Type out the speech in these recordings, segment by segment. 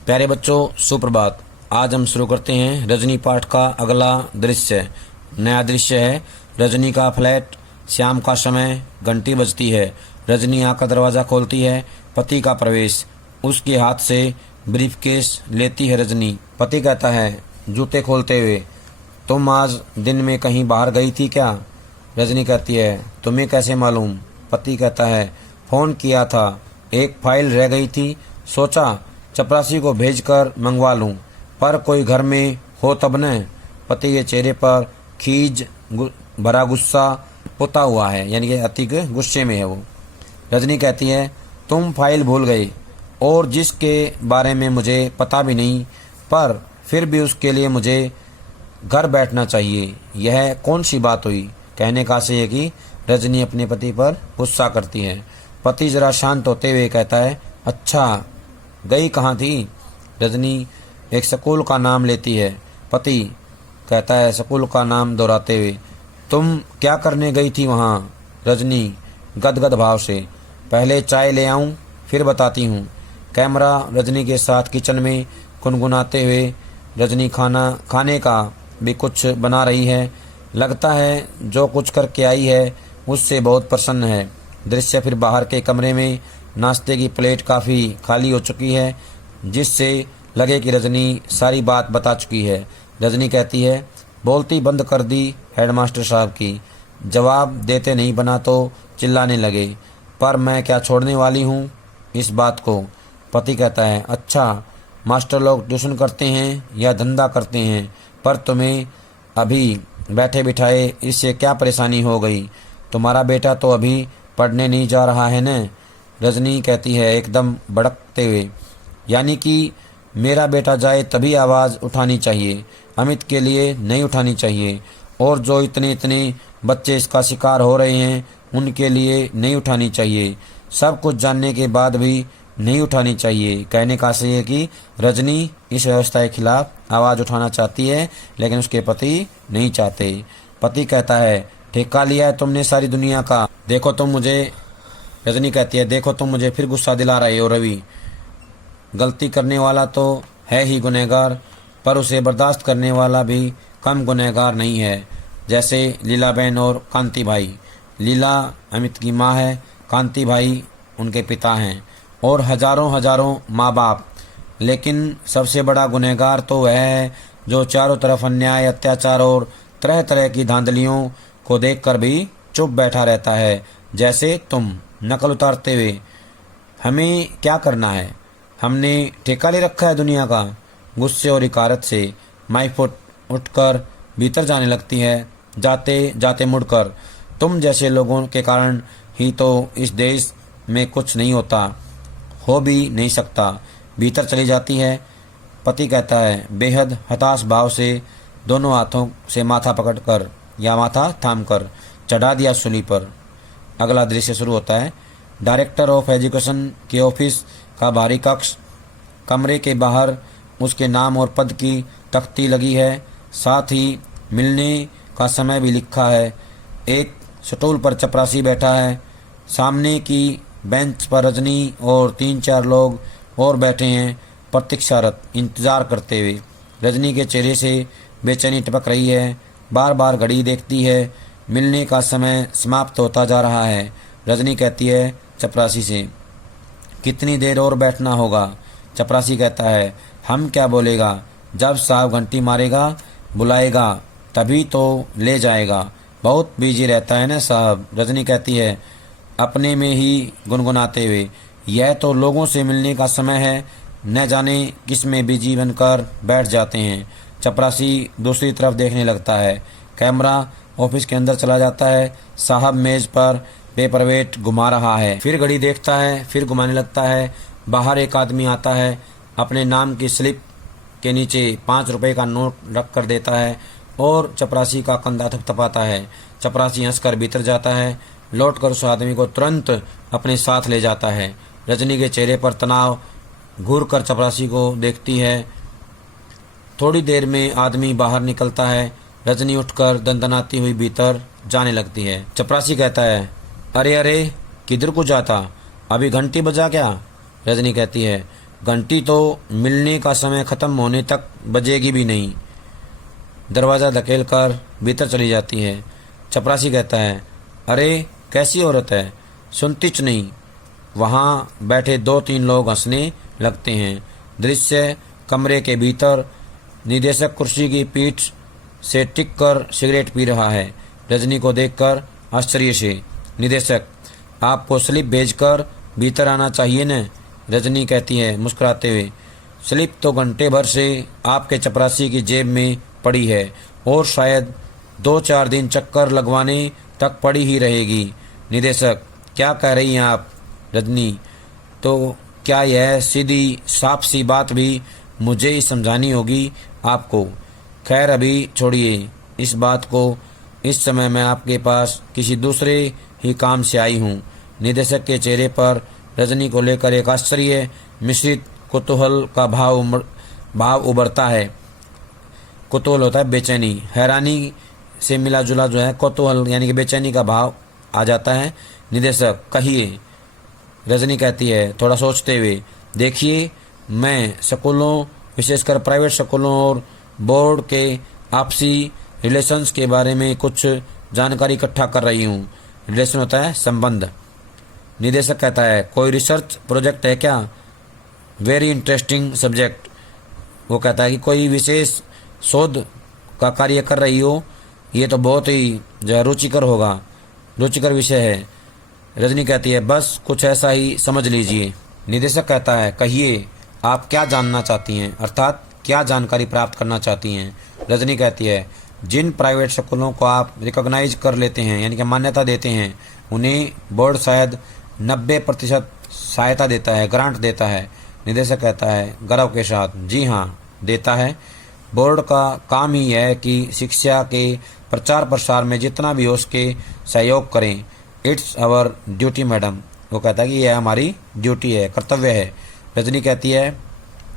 प्यारे बच्चों, सुप्रभात। आज हम शुरू करते हैं रजनी पाठ का अगला दृश्य। नया दृश्य है रजनी का फ्लैट। शाम का समय, घंटी बजती है। रजनी आकर दरवाज़ा खोलती है। पति का प्रवेश। उसके हाथ से ब्रीफकेस लेती है रजनी। पति कहता है जूते खोलते हुए, तुम आज दिन में कहीं बाहर गई थी क्या? रजनी कहती है तुम्हें कैसे मालूम? पति कहता है फ़ोन किया था, एक फाइल रह गई थी, सोचा चपरासी को भेजकर मंगवा लूं, पर कोई घर में हो तब न। पति के चेहरे पर खीज भरा गुस्सा पुता हुआ है, यानी कि अति गुस्से में है वो। रजनी कहती है तुम फाइल भूल गए, और जिसके बारे में मुझे पता भी नहीं, पर फिर भी उसके लिए मुझे घर बैठना चाहिए। यह कौन सी बात हुई? कहने का आशय है कि रजनी अपने पति पर गुस्सा करती है। पति जरा शांत होते हुए कहता है अच्छा, गई कहाँ थी? रजनी एक स्कूल का नाम लेती है। पति कहता है स्कूल का नाम दोहराते हुए, तुम क्या करने गई थी वहाँ? रजनी गदगद भाव से, पहले चाय ले आऊँ फिर बताती हूँ। कैमरा रजनी के साथ किचन में गुनगुनाते हुए। रजनी खाने का भी कुछ बना रही है। लगता है जो कुछ करके आई है उससे बहुत प्रसन्न है। दृश्य फिर बाहर के कमरे में। नाश्ते की प्लेट काफ़ी खाली हो चुकी है, जिससे लगे कि रजनी सारी बात बता चुकी है। रजनी कहती है बोलती बंद कर दी हेडमास्टर साहब की, जवाब देते नहीं बना तो चिल्लाने लगे, पर मैं क्या छोड़ने वाली हूँ इस बात को। पति कहता है अच्छा, मास्टर लोग ट्यूशन करते हैं या धंधा करते हैं, पर तुम्हें अभी बैठे बिठाए इससे क्या परेशानी हो गई? तुम्हारा बेटा तो अभी पढ़ने नहीं जा रहा है न? रजनी कहती है एकदम भड़कते हुए, यानी कि मेरा बेटा जाए तभी आवाज़ उठानी चाहिए, अमित के लिए नहीं उठानी चाहिए, और जो इतने इतने बच्चे इसका शिकार हो रहे हैं उनके लिए नहीं उठानी चाहिए, सब कुछ जानने के बाद भी नहीं उठानी चाहिए। कहने का आशय है कि रजनी इस व्यवस्था के खिलाफ आवाज़ उठाना चाहती है, लेकिन उसके पति नहीं चाहते। पति कहता है ठेका लिया है तुमने सारी दुनिया का, देखो तुम मुझे। रजनी कहती है देखो तुम मुझे फिर गुस्सा दिला रहे हो रवि। गलती करने वाला तो है ही गुनहगार, पर उसे बर्दाश्त करने वाला भी कम गुनहगार नहीं है। जैसे लीला बहन और कांति भाई। लीला अमित की माँ है, कांति भाई उनके पिता हैं, और हजारों हजारों माँ बाप। लेकिन सबसे बड़ा गुनहगार तो वह है जो चारों तरफ अन्याय, अत्याचार और तरह तरह की धांधलियों को देखकर भी चुप बैठा रहता है, जैसे तुम। नकल उतारते हुए, हमें क्या करना है? हमने ठेका ले रखा है दुनिया का। गुस्से और इकारत से माई फुट उठकर भीतर जाने लगती है, जाते जाते मुड़कर, तुम जैसे लोगों के कारण ही तो इस देश में कुछ नहीं होता, हो भी नहीं सकता। भीतर चली जाती है। पति कहता है बेहद हताश भाव से, दोनों हाथों से माथा पकड़कर या माथा थामकर चढ़ा दिया सूली पर। अगला दृश्य शुरू होता है। डायरेक्टर ऑफ एजुकेशन के ऑफिस का भारी कक्ष। कमरे के बाहर उसके नाम और पद की तख्ती लगी है, साथ ही मिलने का समय भी लिखा है। एक स्टूल पर चपरासी बैठा है। सामने की बेंच पर रजनी और 3-4 लोग और बैठे हैं, प्रतीक्षारत, इंतजार करते हुए। रजनी के चेहरे से बेचैनी टपक रही है, बार बार घड़ी देखती है। मिलने का समय समाप्त होता जा रहा है। रजनी कहती है चपरासी से कितनी देर और बैठना होगा? चपरासी कहता है हम क्या बोलेगा, जब साहब घंटी मारेगा बुलाएगा तभी तो ले जाएगा, बहुत बिजी रहता है ना साहब। रजनी कहती है अपने में ही गुनगुनाते हुए, यह तो लोगों से मिलने का समय है, न जाने किस में बिजी बनकर बैठ जाते हैं। चपरासी दूसरी तरफ देखने लगता है। कैमरा ऑफिस के अंदर चला जाता है। साहब मेज पर पेपरवेट घुमा रहा है, फिर घड़ी देखता है, फिर घुमाने लगता है। बाहर एक आदमी आता है, अपने नाम की स्लिप के नीचे 5 रुपए का नोट रख कर देता है और चपरासी का कंधा थपथपाता है। चपरासी हंसकर भीतर जाता है, लौटकर उस आदमी को तुरंत अपने साथ ले जाता है। रजनी के चेहरे पर तनाव, घूर कर चपरासी को देखती है। थोड़ी देर में आदमी बाहर निकलता है। रजनी उठकर दंदनाती हुई भीतर जाने लगती है। चपरासी कहता है अरे अरे, किधर को जाता, अभी घंटी बजा क्या? रजनी कहती है घंटी तो मिलने का समय खत्म होने तक बजेगी भी नहीं। दरवाज़ा धकेल कर भीतर चली जाती है। चपरासी कहता है, अरे कैसी औरत है, सुनतीच नहीं। वहाँ बैठे 2-3 लोग हंसने लगते हैं। दृश्य कमरे के भीतर। निदेशक कुर्सी की पीठ से टिक कर सिगरेट पी रहा है। रजनी को देखकर आश्चर्य से, निदेशक, आपको स्लिप भेजकर भीतर आना चाहिए न। रजनी कहती है मुस्कुराते हुए, स्लिप तो घंटे भर से आपके चपरासी की जेब में पड़ी है और शायद 2-4 दिन चक्कर लगवाने तक पड़ी ही रहेगी। निदेशक, क्या कह रही हैं आप? रजनी, तो क्या यह सीधी साफ सी बात भी मुझे ही समझानी होगी आपको? खैर अभी छोड़िए इस बात को, इस समय मैं आपके पास किसी दूसरे ही काम से आई हूँ। निदेशक के चेहरे पर रजनी को लेकर एक आश्चर्य मिश्रित कुतूहल का भाव उभरता है। कुतूहल होता है बेचैनी, हैरानी से मिला जुला जो है कुतूहल यानी कि बेचैनी का भाव आ जाता है। निदेशक, कहिए। रजनी कहती है थोड़ा सोचते हुए, देखिए मैं स्कूलों, विशेषकर प्राइवेट स्कूलों और बोर्ड के आपसी रिलेशंस के बारे में कुछ जानकारी इकट्ठा कर रही हूँ। रिलेशन होता है संबंध। निदेशक कहता है, कोई रिसर्च प्रोजेक्ट है क्या? Very interesting subject. वो कहता है कि कोई विशेष शोध का कार्य कर रही हो, ये तो बहुत ही जो है रुचिकर होगा, रुचिकर विषय है। रजनी कहती है, बस कुछ ऐसा ही समझ लीजिए। निदेशक कहता है, कहिए आप क्या जानना चाहती हैं, अर्थात क्या जानकारी प्राप्त करना चाहती हैं? रजनी कहती है, जिन प्राइवेट स्कूलों को आप रिकॉग्नाइज कर लेते हैं यानी कि मान्यता देते हैं, उन्हें बोर्ड शायद 90% सहायता देता है, ग्रांट देता है। निदेशक कहता है गर्व के साथ, जी हाँ देता है। बोर्ड का काम ही है कि शिक्षा के प्रचार प्रसार में जितना भी हो सके सहयोग करें। It's our duty madam. वो कहता है कि यह हमारी ड्यूटी है, कर्तव्य है। रजनी कहती है,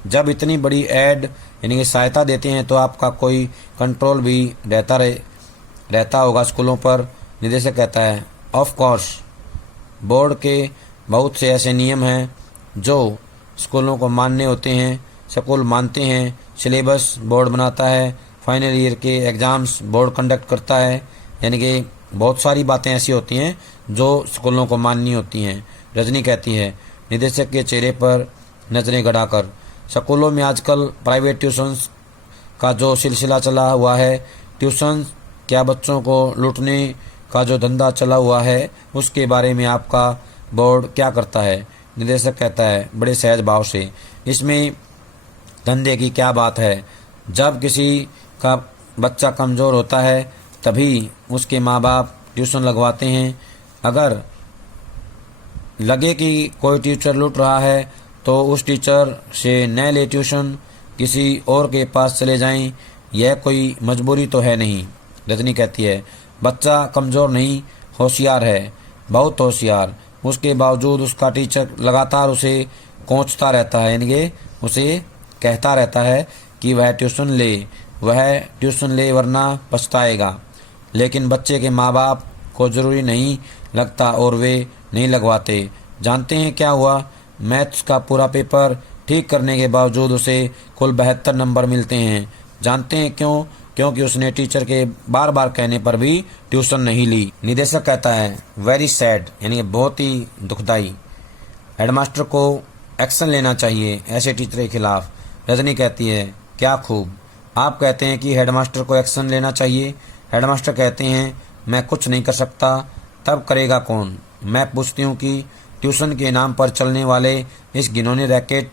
जब इतनी बड़ी एड यानी कि सहायता देते हैं तो आपका कोई कंट्रोल भी रहता होगा स्कूलों पर। निदेशक कहता है, ऑफ कोर्स, बोर्ड के बहुत से ऐसे नियम हैं जो स्कूलों को मानने होते हैं। स्कूल मानते हैं, सिलेबस बोर्ड बनाता है, फाइनल ईयर के एग्ज़ाम्स बोर्ड कंडक्ट करता है, यानी कि बहुत सारी बातें ऐसी होती हैं जो स्कूलों को माननी होती हैं। रजनी कहती है निदेशक के चेहरे पर नजरें गड़ाकर, स्कूलों में आजकल प्राइवेट ट्यूशन्स का जो सिलसिला चला हुआ है, ट्यूशन क्या बच्चों को लूटने का जो धंधा चला हुआ है, उसके बारे में आपका बोर्ड क्या करता है? निदेशक कहता है बड़े सहज भाव से, इसमें धंधे की क्या बात है? जब किसी का बच्चा कमज़ोर होता है तभी उसके माँ बाप ट्यूशन लगवाते हैं। अगर लगे कि कोई टीचर लूट रहा है तो उस टीचर से न ले ट्यूशन, किसी और के पास चले जाएं, यह कोई मजबूरी तो है नहीं। रजनी कहती है बच्चा कमज़ोर नहीं, होशियार है, बहुत होशियार। उसके बावजूद उसका टीचर लगातार उसे कोंचता रहता है, यानी कि उसे कहता रहता है कि वह ट्यूशन ले वरना पछताएगा। लेकिन बच्चे के माँ बाप को ज़रूरी नहीं लगता और वे नहीं लगवाते। जानते हैं क्या हुआ? मैथ्स का पूरा पेपर ठीक करने के बावजूद उसे कुल 72 नंबर मिलते हैं। जानते हैं क्यों? क्योंकि उसने टीचर के बार बार कहने पर भी ट्यूशन नहीं ली। निदेशक कहता है वेरी सैड, यानी बहुत ही दुखदाई। हेडमास्टर को एक्शन लेना चाहिए ऐसे टीचर के खिलाफ। रजनी कहती है क्या खूब, आप कहते हैं कि हेडमास्टर को एक्शन लेना चाहिए। हेडमास्टर कहते हैं मैं कुछ नहीं कर सकता, तब करेगा कौन? मैं पूछती हूँ कि ट्यूशन के नाम पर चलने वाले इस घिनौने रैकेट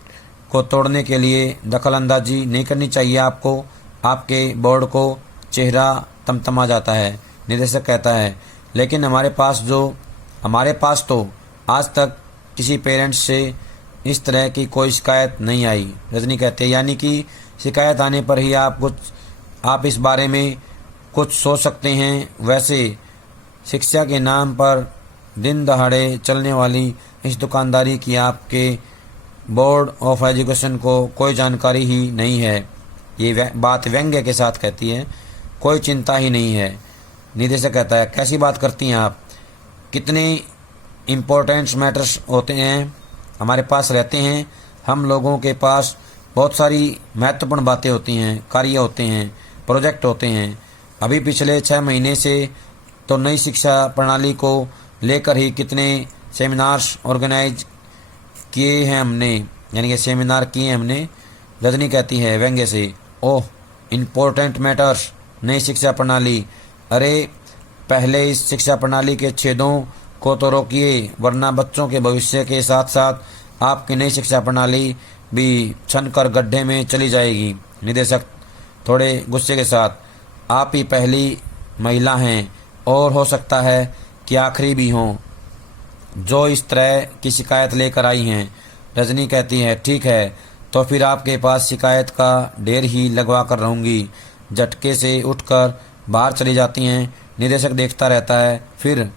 को तोड़ने के लिए दखलंदाजी नहीं करनी चाहिए आपको। आपके बोर्ड को चेहरा तमतमा जाता है। निदेशक कहता है लेकिन हमारे पास तो आज तक किसी पेरेंट्स से इस तरह की कोई शिकायत नहीं आई। रजनी कहते हैं यानी कि शिकायत आने पर ही आप इस बारे में कुछ सोच सकते हैं। वैसे शिक्षा के नाम पर दिन दहाड़े चलने वाली इस दुकानदारी की आपके बोर्ड ऑफ एजुकेशन को कोई जानकारी ही नहीं है। ये बात व्यंग्य के साथ कहती है, कोई चिंता ही नहीं है। निदेशक कहता है कैसी बात करती हैं आप? कितने इम्पोर्टेंट मैटर्स होते हैं हमारे पास रहते हैं, हम लोगों के पास बहुत सारी महत्वपूर्ण बातें होती हैं, कार्य होते हैं, प्रोजेक्ट होते हैं। अभी पिछले 6 महीने से तो नई शिक्षा प्रणाली को लेकर ही कितने सेमिनार्स ऑर्गेनाइज किए हैं हमने, यानी कि सेमिनार किए हमने। रजनी कहती है व्यंग्य से, ओह इम्पोर्टेंट मैटर्स, नई शिक्षा प्रणाली। अरे पहले इस शिक्षा प्रणाली के छेदों को तो रोकिए, वरना बच्चों के भविष्य के साथ साथ आपकी नई शिक्षा प्रणाली भी छन कर गड्ढे में चली जाएगी। निदेशक थोड़े गुस्से के साथ, आप ही पहली महिला हैं और हो सकता है कि आखिरी भी हों जो इस तरह की शिकायत लेकर आई हैं। रजनी कहती है, ठीक है तो फिर आपके पास शिकायत का ढेर ही लगवा कर रहूँगी। झटके से उठकर बाहर चली जाती हैं। निदेशक देखता रहता है, फिर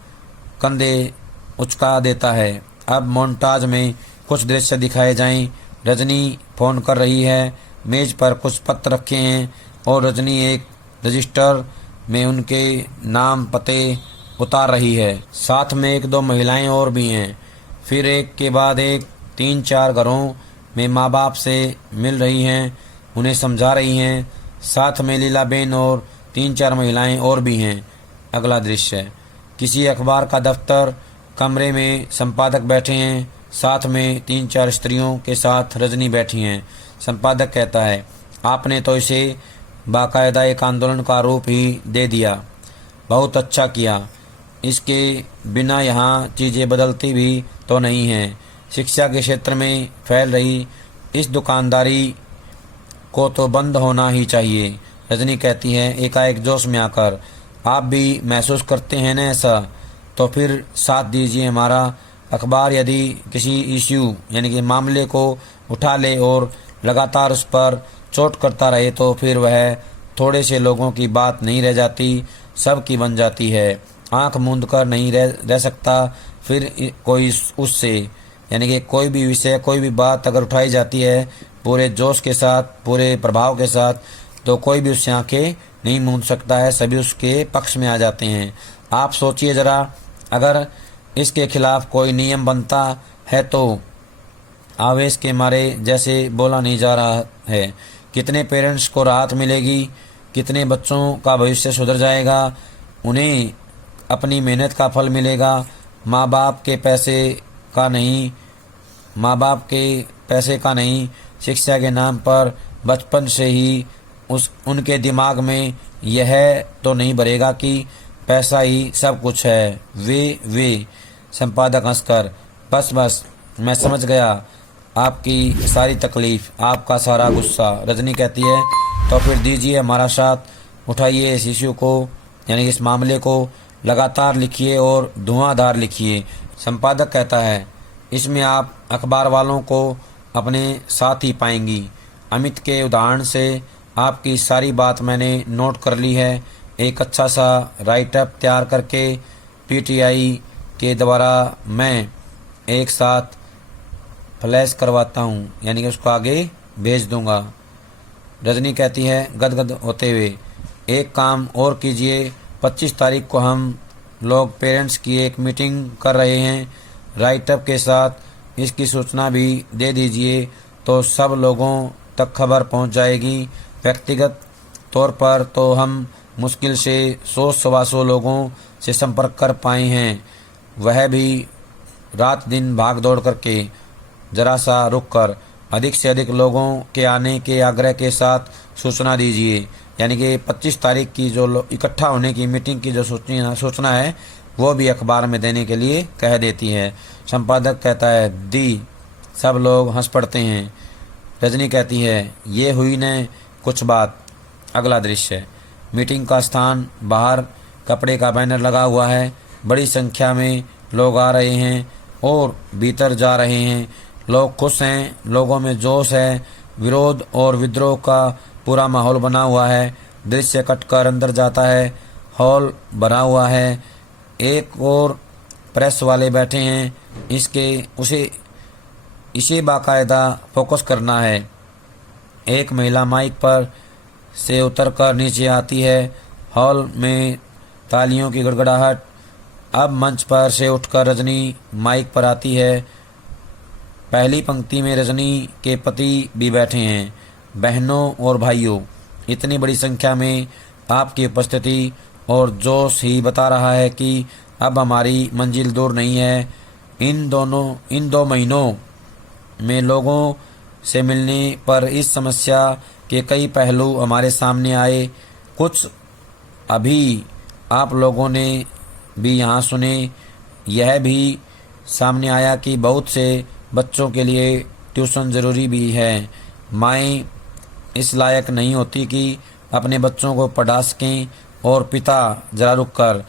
कंधे उचका देता है। अब मोन्टाज में कुछ दृश्य दिखाए जाएं। रजनी फ़ोन कर रही है, मेज़ पर कुछ पत्र रखे हैं और रजनी एक रजिस्टर में उनके नाम पते उतार रही है। साथ में 1-2 महिलाएं और भी हैं। फिर एक के बाद एक 3-4 घरों में माँ बाप से मिल रही हैं, उन्हें समझा रही हैं। साथ में लीलाबेन और 3-4 महिलाएं और भी हैं। अगला दृश्य, किसी अखबार का दफ्तर, कमरे में संपादक बैठे हैं, साथ में 3-4 स्त्रियों के साथ रजनी बैठी हैं। संपादक कहता है, आपने तो इसे बाकायदा एक आंदोलन का रूप ही दे दिया, बहुत अच्छा किया। इसके बिना यहाँ चीज़ें बदलती भी तो नहीं हैं। शिक्षा के क्षेत्र में फैल रही इस दुकानदारी को तो बंद होना ही चाहिए। रजनी कहती है एकाएक जोश में आकर, आप भी महसूस करते हैं ना ऐसा? तो फिर साथ दीजिए हमारा। अखबार यदि किसी इश्यू यानी कि मामले को उठा ले और लगातार उस पर चोट करता रहे तो फिर वह थोड़े से लोगों की बात नहीं रह जाती, सब की बन जाती है। आंख मूंद कर नहीं रह सकता फिर कोई उससे, यानी कि कोई भी विषय, कोई भी बात अगर उठाई जाती है पूरे जोश के साथ, पूरे प्रभाव के साथ, तो कोई भी उससे आंखें नहीं मूंद सकता है, सभी उसके पक्ष में आ जाते हैं। आप सोचिए ज़रा, अगर इसके खिलाफ कोई नियम बनता है तो आवेश के मारे जैसे बोला नहीं जा रहा है, कितने पेरेंट्स को राहत मिलेगी, कितने बच्चों का भविष्य सुधर जाएगा, उन्हें अपनी मेहनत का फल मिलेगा। माँ बाप के पैसे का नहीं, शिक्षा के नाम पर बचपन से ही उनके दिमाग में यह तो नहीं भरेगा कि पैसा ही सब कुछ है। वे संपादक हंसकर, बस मैं समझ गया आपकी सारी तकलीफ, आपका सारा गुस्सा। रजनी कहती है, तो फिर दीजिए हमारा साथ, उठाइए इस इश्यू को, यानी इस मामले को लगातार लिखिए और धुआंधार लिखिए। संपादक कहता है, इसमें आप अखबार वालों को अपने साथ ही पाएंगी। अमित के उदाहरण से आपकी सारी बात मैंने नोट कर ली है। एक अच्छा सा राइटअप तैयार करके पीटीआई के द्वारा मैं एक साथ फ्लैश करवाता हूँ, यानी कि उसको आगे भेज दूंगा। रजनी कहती है गदगद होते हुए, एक काम और कीजिए, 25 तारीख को हम लोग पेरेंट्स की एक मीटिंग कर रहे हैं, राइटअप के साथ इसकी सूचना भी दे दीजिए तो सब लोगों तक खबर पहुंच जाएगी। व्यक्तिगत तौर पर तो हम मुश्किल से 100-125 लोगों से संपर्क कर पाए हैं, वह भी रात दिन भाग दौड़ करके। जरा सा रुक कर अधिक से अधिक लोगों के आने के आग्रह के साथ सूचना दीजिए, यानी कि 25 तारीख की जो इकट्ठा होने की मीटिंग की जो सूचना है वो भी अखबार में देने के लिए कह देती है। संपादक कहता है, दी। सब लोग हंस पड़ते हैं। रजनी कहती है, ये हुई न कुछ बात। अगला दृश्य, मीटिंग का स्थान, बाहर कपड़े का बैनर लगा हुआ है, बड़ी संख्या में लोग आ रहे हैं और भीतर जा रहे हैं। लोग खुश हैं, लोगों में जोश है, विरोध और विद्रोह का पूरा माहौल बना हुआ है। दृश्य कटकर अंदर जाता है, हॉल भरा हुआ है, एक और प्रेस वाले बैठे हैं, इसे बाकायदा फोकस करना है। एक महिला माइक पर से उतरकर नीचे आती है, हॉल में तालियों की गड़गड़ाहट। अब मंच पर से उठकर रजनी माइक पर आती है, पहली पंक्ति में रजनी के पति भी बैठे हैं। बहनों और भाइयों, इतनी बड़ी संख्या में आपकी उपस्थिति और जोश ही बता रहा है कि अब हमारी मंजिल दूर नहीं है। इन 2 महीनों में लोगों से मिलने पर इस समस्या के कई पहलू हमारे सामने आए। कुछ अभी आप लोगों ने भी यहाँ सुने। यह भी सामने आया कि बहुत से बच्चों के लिए ट्यूशन ज़रूरी भी है। माएँ इस लायक नहीं होती कि अपने बच्चों को पढ़ा सकें और पिता जरा रुक कर,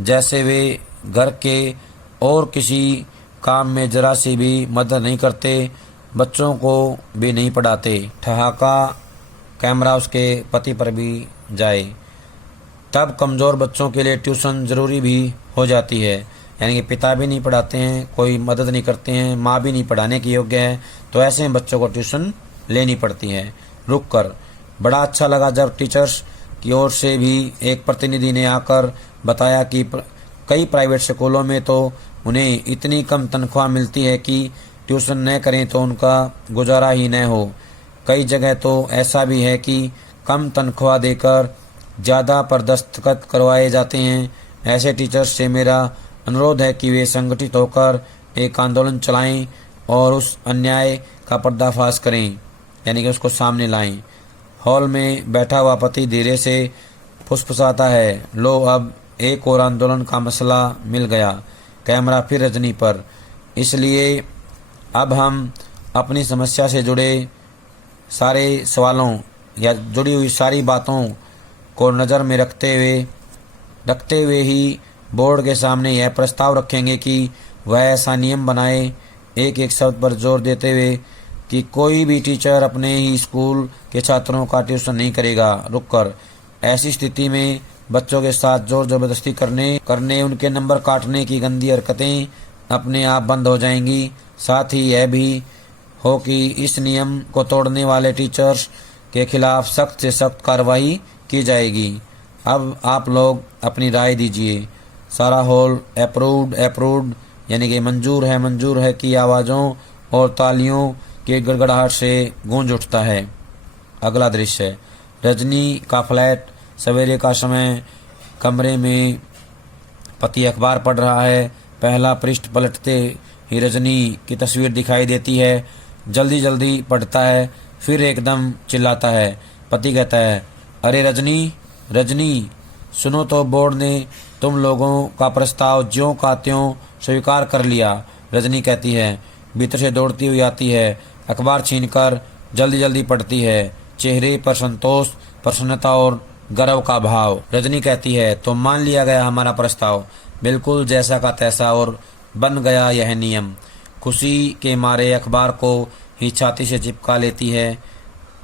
जैसे वे घर के और किसी काम में जरा सी भी मदद नहीं करते, बच्चों को भी नहीं पढ़ाते। ठहाका कैमरा उसके पति पर भी जाए। तब कमज़ोर बच्चों के लिए ट्यूशन ज़रूरी भी हो जाती है। यानी कि पिता भी नहीं पढ़ाते हैं, कोई मदद नहीं करते हैं, माँ भी नहीं पढ़ाने के योग्य है, तो ऐसे में बच्चों को ट्यूशन लेनी पड़ती है। रुक कर बड़ा अच्छा लगा जब टीचर्स की ओर से भी एक प्रतिनिधि ने आकर बताया कि कई प्राइवेट स्कूलों में तो उन्हें इतनी कम तनख्वाह मिलती है कि ट्यूशन न करें तो उनका गुजारा ही न हो। कई जगह तो ऐसा भी है कि कम तनख्वाह देकर ज़्यादा पर दस्तखत करवाए जाते हैं। ऐसे टीचर्स से मेरा अनुरोध है कि वे संगठित होकर एक आंदोलन चलाएं और उस अन्याय का पर्दाफाश करें, यानी कि उसको सामने लाएं। हॉल में बैठा हुआ पति धीरे से फुसफुसाता है, लो अब एक और आंदोलन का मसला मिल गया। कैमरा फिर रजनी पर। इसलिए अब हम अपनी समस्या से जुड़े सारे सवालों या जुड़ी हुई सारी बातों को नज़र में रखते हुए ही बोर्ड के सामने यह प्रस्ताव रखेंगे कि वह ऐसा नियम बनाए, एक एक शब्द पर जोर देते हुए, कि कोई भी टीचर अपने ही स्कूल के छात्रों का ट्यूशन नहीं करेगा। रुककर ऐसी स्थिति में बच्चों के साथ जोर जबरदस्ती करने उनके नंबर काटने की गंदी हरकतें अपने आप बंद हो जाएंगी। साथ ही यह भी हो कि इस नियम को तोड़ने वाले टीचर्स के खिलाफ सख्त से सख्त कार्रवाई की जाएगी। अब आप लोग अपनी राय दीजिए। सारा हॉल अप्रूव्ड यानी कि मंजूर है की आवाज़ों और तालियों के गड़गड़ाहट से गूंज उठता है। अगला दृश्य, रजनी का फ्लैट। सवेरे का समय, कमरे में पति अखबार पढ़ रहा है। पहला पृष्ठ पलटते ही रजनी की तस्वीर दिखाई देती है। जल्दी जल्दी पढ़ता है, फिर एकदम चिल्लाता है। पति कहता है, अरे रजनी सुनो तो, बोर्ड ने तुम लोगों का प्रस्ताव ज्यों का त्यों स्वीकार कर लिया। रजनी कहती है, भीतर से दौड़ती हुई आती है, अखबार छीनकर जल्दी जल्दी पढ़ती है, चेहरे पर संतोष, प्रसन्नता और गर्व का भाव। रजनी कहती है, तो मान लिया गया हमारा प्रस्ताव, बिल्कुल जैसा का तैसा, और बन गया यह नियम। खुशी के मारे अखबार को ही छाती से चिपका लेती है।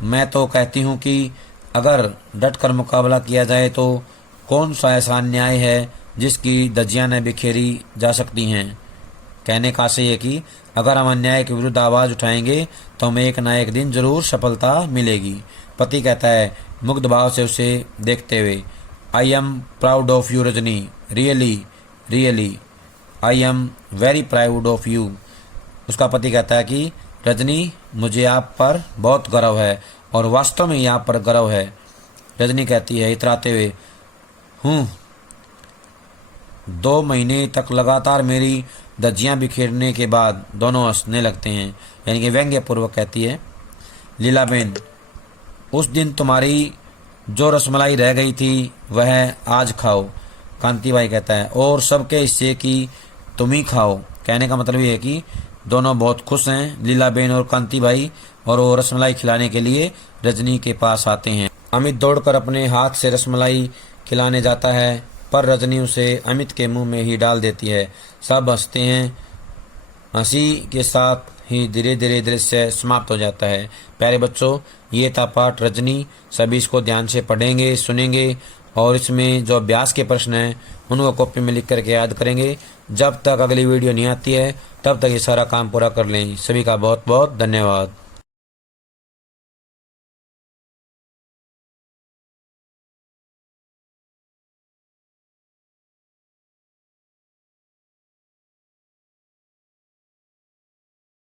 मैं तो कहती हूँ कि अगर डट कर मुकाबला किया जाए तो कौन सा ऐसा अन्याय है जिसकी धज्जियां न बिखेरी जा सकती हैं। कहने का आशय है कि अगर हम अन्याय के विरुद्ध आवाज़ उठाएंगे तो हमें एक न एक दिन जरूर सफलता मिलेगी। पति कहता है मुग्ध भाव से उसे देखते हुए, I am proud of you Rajni, really I am very proud of you. उसका पति कहता है कि रजनी, मुझे आप पर बहुत गर्व है और वास्तव में आप पर गर्व है। रजनी कहती है इतराते हुए, 2 महीने तक लगातार मेरी धज्जियां बिखेरने के बाद दोनों हंसने लगते हैं, यानी कि व्यंग्यपूर्वक कहती है। लीलाबेन, उस दिन तुम्हारी जो रसमलाई रह गई थी वह आज खाओ। कांतिबाई कहता है, और सबके हिस्से की तुम ही खाओ। कहने का मतलब ये है कि दोनों बहुत खुश हैं, लीलाबेन और कांतिबाई, और वो रसमलाई खिलाने के लिए रजनी के पास आते हैं। अमित दौड़कर अपने हाथ से रसमलाई खिलाने जाता है, पर रजनी उसे अमित के मुंह में ही डाल देती है। सब हंसते हैं। हंसी के साथ ही धीरे धीरे दृश्य समाप्त हो जाता है। प्यारे बच्चों, ये था पाठ रजनी। सभी इसको ध्यान से पढ़ेंगे, सुनेंगे, और इसमें जो अभ्यास के प्रश्न हैं उनको कॉपी में लिख करके याद करेंगे। जब तक अगली वीडियो नहीं आती है तब तक ये सारा काम पूरा कर लें। सभी का बहुत बहुत धन्यवाद।